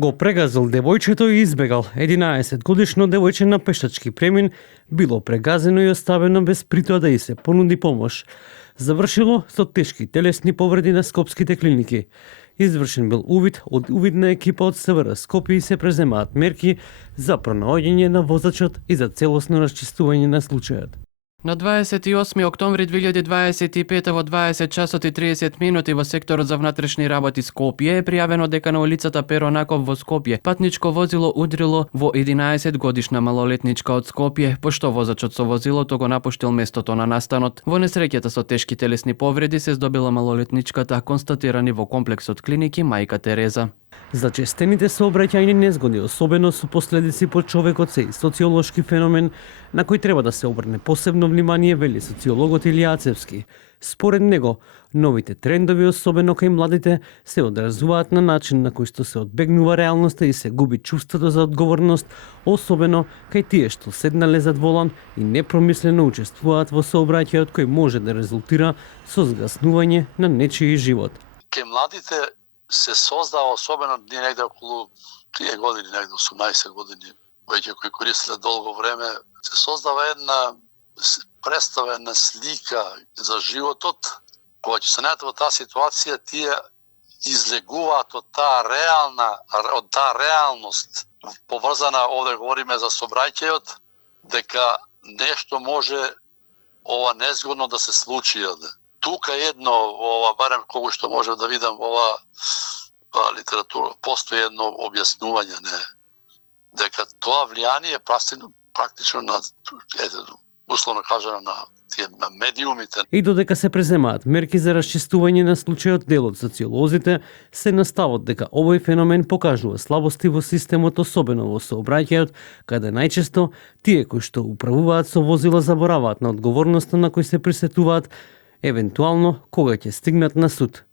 Го прегазил девојчето и избегал. 11-годишно девојче на пештачки премин било прегазено и оставено без притоа да и се понуди помош. Завршило со тешки телесни повреди на скопските клиники. Извршен бил увид од увидна екипа од СВР Скопје и се преземаат мерки за пронаоѓање на возачот и за целосно расчистување на случајот. На 28 октомври 2025 во 20 часот и 30 минути во секторот за внатрешни работи Скопје е пријавено дека на улицата Перо Наков во Скопје патничко возило удрило во 11 годишна малолетничка од Скопје, пошто возачот со возилото го напуштил местото на настанот. Во несреќата со тешки телесни повреди се здобила малолетничката, констатирани во комплексот клиники Мајка Тереза. Зачестените сообраќајни незгоди, особено со последици по човекот, се и социолошки феномен на кој треба да се обрне посебно внимание, вели социологот Илија Ацевски. Според него, новите трендови, особено кај младите, се одразуваат на начин на кој што се одбегнува реалноста и се губи чувството за одговорност, особено кај тие што седнале зад волан и непромислено учествуваат во сообраќајот кој може да резултира со згаснување на нечиј живот. Кај младите се создава, особено негде околу 3 години, негде 18 години, веќе кои користеле долго време, се создава една представа, една слика за животот. Кога ќе се најдат во таа ситуација, тие излегуваат од таа реалност, поврзана, овде говориме за сообраќајот, дека нешто може ова незгодно да се случи. Тука едно, барем кога што можев да видам ова литература, постои едно објаснување, дека тоа влијание практично на, условно кажано, на тие медиумите. И додека се преземаат мерки за расчистување на случајот, дел од социолозите се наставот дека овој феномен покажува слабости во системот, особено во сообраќајот, каде најчесто тие кои што управуваат со возила забораваат на одговорноста на кој се присетуваат, евентуално кога ќе стигнат на суд.